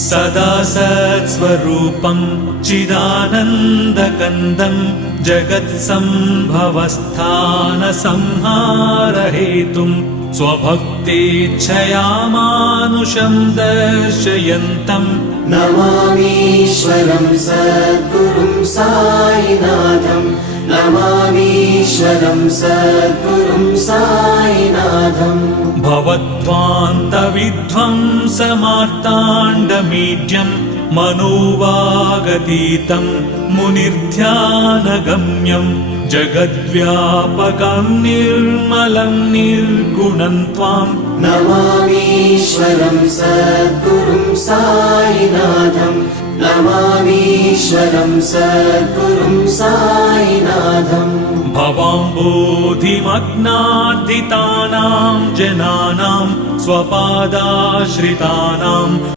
सदा सत्स्वरूपं चिदानन्दकन्दं जगत्सम्भवस्थानसंहारहेतुं स्वभक्तेच्छया मानुषं दर्शयन्तं नमामीश्वरं सद्गुरुं साईनाथं नमामीश्वरं सद्गुरुं साईनाथम् भवद्ध्वान्तविध्वंसमार्ताण्डमीड्यं मनोवागतीतं मुनिर्ध्यानगम्यं जगद्व्यापकं निर्मलं निर्गुणं त्वां नमामीश्वरं सद्गुरुं साईनाथं नमामीश्वरं सद्गुरुं साईनाथम् भवाम्बोधिमग्नार्दितानां जनानां स्वपादाश्रितानां